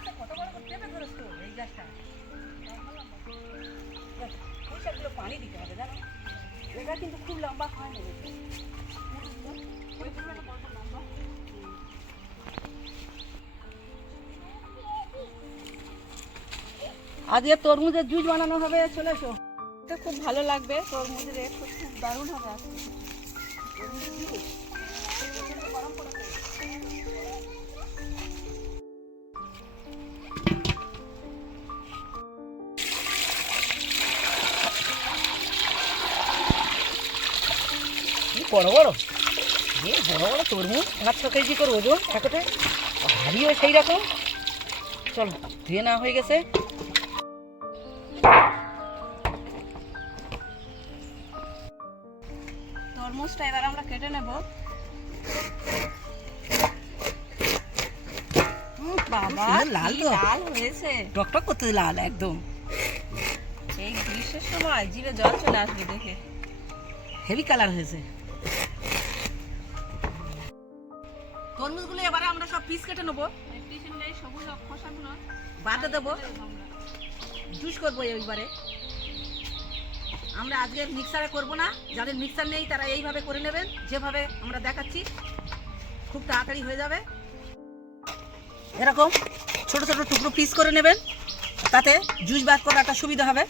গাছে কত বড় পেঁপে ধরেছ তো এই গাছটা। পুঁইশাকগুলো পানি দিতে হবে জানো, এটা কিন্তু খুব লম্বা হয় না। আজকে তরমুজের জুস বানানো হবে, চলে এসো। এটা খুব ভালো লাগবে, তরমুজের রেট খুব দারুণ হবে আজকে। বড় বড় বড় বড় তরমুজ 5-6 কেজি করে ওজন একটাই, ভারীও সেই রকম। চলো ধুয়ে না হয়ে গেছে। তরমুজটা এবার আমরা কেটে নেব। বাবা লাল কি লাল হয়েছে, টকটক করতে লাল একদম। এই গ্রীষ্মের সময় জিভে জল চলে আসবে দেখে। হেভি কালার হয়েছে। তরমুজগুলো এবারে আমরা সব পিস কেটে নেবো, পিছনে সবুজ খোসাগুলো বাদে দেবো, জুস করবো। এইবারে আমরা আজকে মিক্সারে করব না, যাদের মিক্সার নেই তারা এইভাবে করে নেবেন, যেভাবে আমরা দেখাচ্ছি, খুব তাড়াতাড়ি হয়ে যাবে। এরকম ছোট ছোট টুকরো পিস করে নেবেন, তাতে জুস বার করাটা সুবিধা হবে।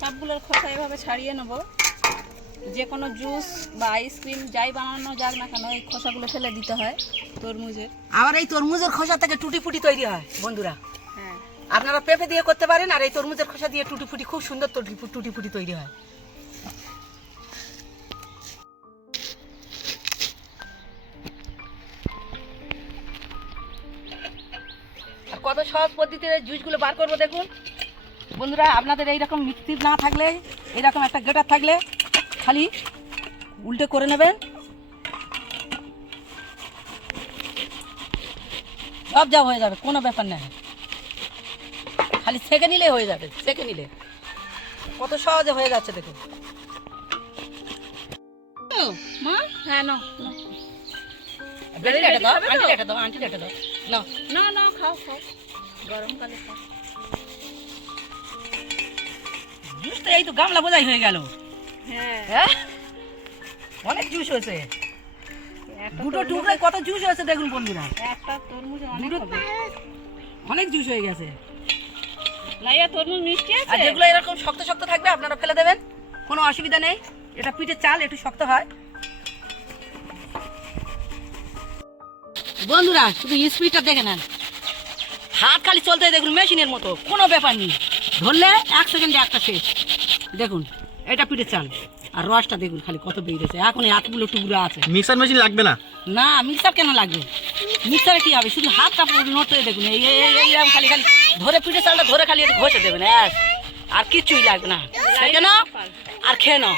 সবগুলোর খোসা এভাবে ছাড়িয়ে নেব। যে কোনো জুস বা আইসক্রিম যাই বানানো যাক না কেন এই খোসাগুলো ফেলে দিতে হয় তরমুজের। আবার এই তরমুজের খোসা থেকে টুটি ফুটি তৈরি হয় বন্ধুরা। হ্যাঁ, আপনারা পেঁপে দিয়ে করতে পারেন, আর এই তরমুজের খোসা দিয়ে টুটি ফুটি, খুব সুন্দর টুটি ফুটি তৈরি হয়। আর কত সহজ পদ্ধতিতে জুসগুলো বার করবো দেখুন বন্ধুরা। আপনাদের এইরকম মিক্সি না থাকলে, এইরকম একটা গ্রেটার থাকলে খালি উল্টে করে নেবেন, সব যা হয়ে যাবে, কোনো ব্যাপার নেই। খালি সেকে নিলে হয়ে যাবে, সেকে নিলে কত সহজে হয়ে যাচ্ছে দেখুন। মা হ্যাঁ না না না খাও খাও, গরমকালে খাও। জুস তো এই তো গামলা বোঝাই হয়ে গেল। হ্যাঁ, অনেক জুস হয়েছে, একটা দুটো টুকরায় কত জুস হয়েছে দেখুন বন্ধুরা। একটা তরমুজ অনেক দুটো হবে। অনেক জুস হয়ে গেছে। লাইয়া তরমুজ মিষ্টি আর আছে। যেগুলো এরকম শক্ত শক্ত থাকবে আপনারা ফেলে দেবেন, কোনো অসুবিধা নেই। এটা পিঠের চাল, একটু শক্ত হয় বন্ধুরা। শুধু স্পিডটা দেখে নেন, হাত খালি চলতে দেখুন মেশিনের মতো, কোনো ব্যাপার নেই। ধরলে 1 সেকেন্ডে একটা শেষ। দেখুন এটা পিঠের চাল, আর রসটা দেখুন খালি কত বেরিয়েছে। এখন এতগুলো টুকরো আছে। মিক্সার মেশিন লাগবে না? না, মিক্সার কেন লাগবে? মিক্সারে কি হবে, শুধু হাতটা নড়তে দেখুন। এইরকম খালি খালি ধরে পিঠের চালটা ধরে খালি একটু ঘষে দেবেন, আর কিচ্ছুই লাগবে না। সেকে নাও আর খেয়ে নাও।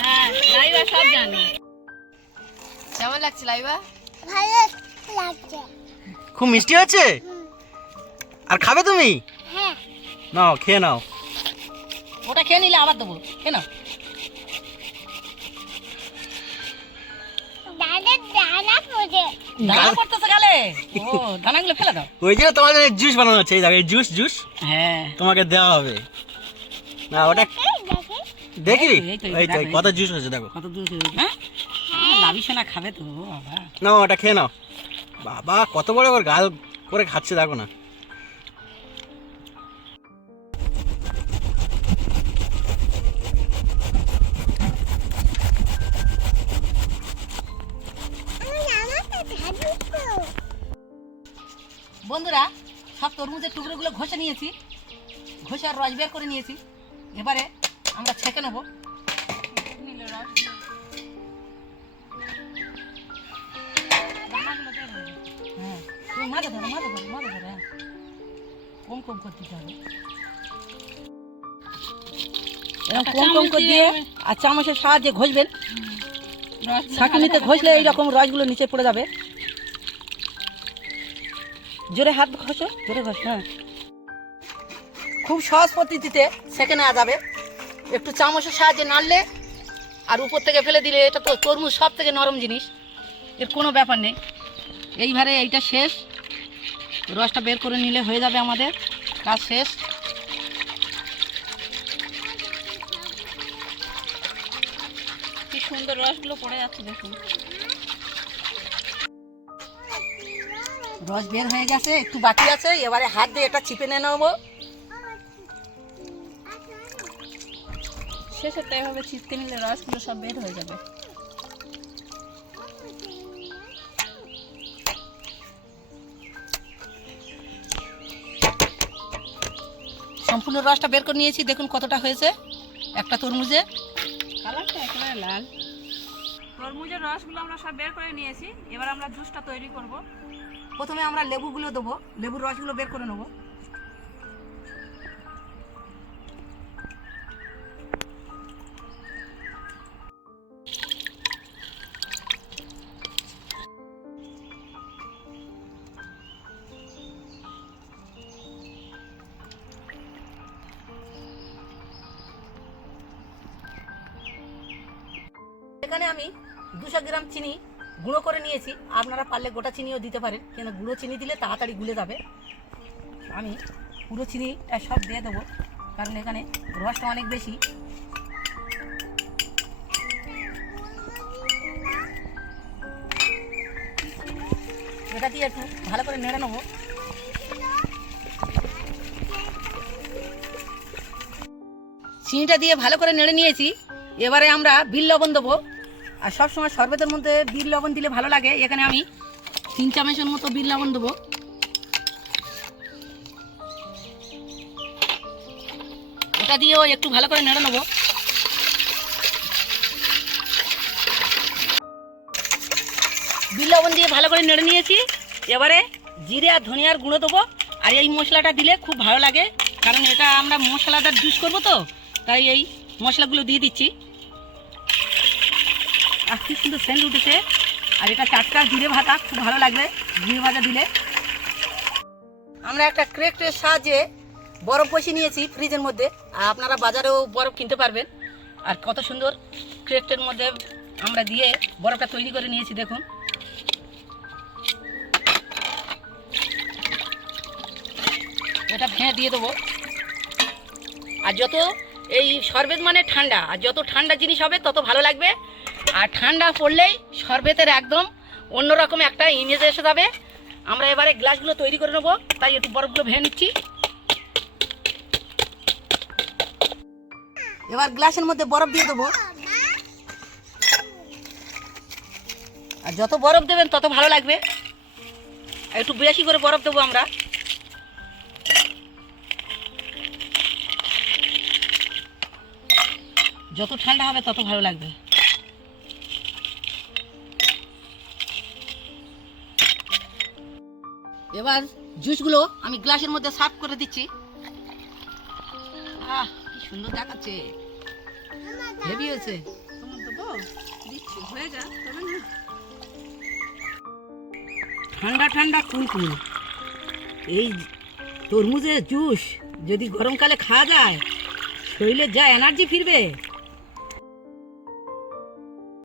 হ্যাঁ, লাইবা সব জানি। কেমন লাগছে লাইবা? ভালো লাগছে। খুব মিষ্টি আছে। আর খাবে তুমি? হ্যাঁ, নাও খেয়ে নাও। ওটা খেয়ে নিলে আবার দেবো, খেয়ে নাও। দাদা পড়ে দানা পড়তেছে গালে। ও দানাগুলো ফেলে দাও। ওই জন্য তোমাদের জুস বানানো হচ্ছে। এই দেখো এই জুস জুস হ্যাঁ, তোমাকে দেওয়া হবে না। ওটা দেখি, এই তো, এই তো দেখো, কত জুস হয়েছে দেখো। কত দূর হয়েছে, হ্যাঁ? লাভি সোনা খাবে তো বাবা। নাও ওটা খেয়ে নাও। বাবা কত বড় করে গাল করে খাচ্ছে দেখো না। বন্ধুরা সব তরমুজের টুকরোগুলো ঘষে নিয়েছি, ঘষে আর রস বের করে নিয়েছি। এবারে আমরা ছেঁকে নেবো। হ্যাঁ, তুমি মাঝে ধরো, মাঝে ধরো, মাঝে ধরো, হ্যাঁ। কম কম করে দিতে হবে, এরকম কম কম করে দিয়ে আর চামচের সাহায্যে ঘষবেন। ছাঁকনিতে ঘষলে এইরকম রসগুলো নিচে পড়ে যাবে। জোরে হাত ঘষো, জোরে ঘষ। হ্যাঁ, খুব সহজ পদ্ধতিতে সেকে নেওয়া যাবে। একটু চামচের সাহায্যে নাড়লে আর উপর থেকে ফেলে দিলে। এটা তো তরমুজ সব থেকে নরম জিনিস, এর কোনো ব্যাপার নেই। এইবারে এইটা শেষ, রসটা বের করে নিলে হয়ে যাবে, আমাদের কাজ শেষ। কি সুন্দর রসগুলো পড়ে যাচ্ছে দেখুন। রস বের হয়ে গেছে, একটু বাকি আছে, এবারে হাত দিয়ে এটা চিপে নিয়ে নেবো। শেষেরটা এভাবে চিপকে নিলে রসগুলো সব বের হয়ে যাবে। সম্পূর্ণ রসটা বের করে নিয়েছি, দেখুন কতটা হয়েছে একটা তরমুজে। কালারটা একেবারে লাল। তরমুজের রসগুলো আমরা সব বের করে নিয়েছি, এবার আমরা জুসটা তৈরি করব। প্রথমে আমরা লেবুগুলো দেবো, লেবুর রসগুলো বের করে নেবো। এখানে আমি 200 গ্রাম চিনি গুঁড়ো করে নিয়েছি। আপনারা পারলে গোটা চিনিও দিতে পারেন, কিন্তু গুঁড়ো চিনি দিলে তাড়াতাড়ি গুলে যাবে। আমি পুরো চিনিটা সব দিয়ে দেবো, কারণ এখানে রসটা অনেক বেশি। এটা দিয়ে একটু ভালো করে নেড়ে নেবো। চিনিটা দিয়ে ভালো করে নেড়ে নিয়েছি, এবারে আমরা বিট লবণ দেবো। আর সবসময় শরবতের মধ্যে বিট লবণ দিলে ভালো লাগে। এখানে আমি 3 চামচের মতো বিট লবণ দেবো। এটা দিয়েও একটু ভালো করে নেড়ে নেবো। বিট লবণ দিয়ে ভালো করে নেড়ে নিয়েছি, এবারে জিরে আর ধনিয়ার গুঁড়ো দেবো। আর এই মশলাটা দিলে খুব ভালো লাগে, কারণ এটা আমরা মশলাদার জুস করবো তো, তাই এই মশলাগুলো দিয়ে দিচ্ছি। আর কি সুন্দর সেন্ট উঠেছে, আর এটা টাটকা জিরে ভাজা, খুব ভালো লাগবে জিরে ভাজা দিলে। আমরা একটা ক্রেটের সাহায্যে বরফ বসিয়ে নিয়েছি ফ্রিজের মধ্যে, আর আপনারা বাজারেও বরফ কিনতে পারবেন। আর কত সুন্দর ক্রেটের মধ্যে আমরা দিয়ে বরফটা তৈরি করে নিয়েছি, দেখুন। এটা ভেঙে দিয়ে দেবো। আর যত এই শরবত মানে ঠান্ডা, আর যত ঠান্ডা জিনিস হবে তত ভালো লাগবে। আর ঠান্ডা পড়লেই শরবতের একদম অন্যরকম একটা ইমেজ এসে যাবে। আমরা এবারে গ্লাসগুলো তৈরি করে নেবো, তাই একটু বরফগুলো ভেঙে নিচ্ছি। এবার গ্লাসের মধ্যে বরফ দিয়ে দেবো। আর যত বরফ দেবেন তত ভালো লাগবে। একটু বেশি করে বরফ দেবো আমরা। যত ঠান্ডা হবে তত ভালো লাগবে। এবার জুসগুলো আমি গ্লাসের মধ্যে সার্ভ করে দিচ্ছি। আহ, কি সুন্দর দেখাচ্ছে, হেভি হয়েছে। তোমার দেবো, দিচ্ছি, হয়ে যা তবে না। ঠান্ডা ঠান্ডা কুলকুল এই তরমুজের জুস যদি গরমকালে খাওয়া যায়, শরীরে যা এনার্জি ফিরবে।